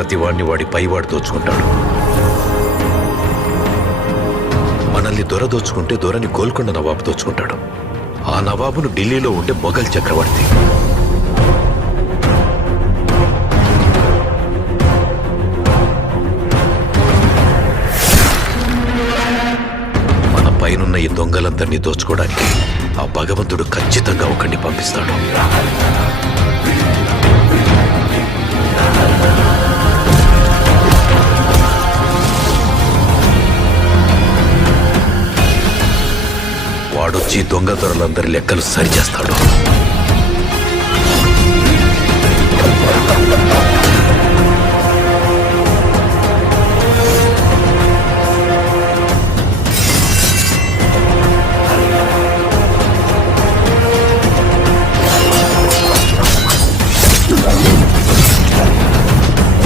ప్రతివాడిని వాడి పైవాడు దోచుకుంటాడు. మనల్ని దొర దోచుకుంటే దొరని గోల్కొండ నవాబు దోచుకుంటాడు. ఆ నవాబును ఢిల్లీలో ఉండే మొఘల్ చక్రవర్తి. మన పైనున్న ఈ దొంగలందరినీ దోచుకోవడానికి ఆ భగవంతుడు ఖచ్చితంగా ఒకరిని పంపిస్తాడు. వాడొచ్చి దొంగ దొరలందరి లెక్కలు సరిచేస్తాడు.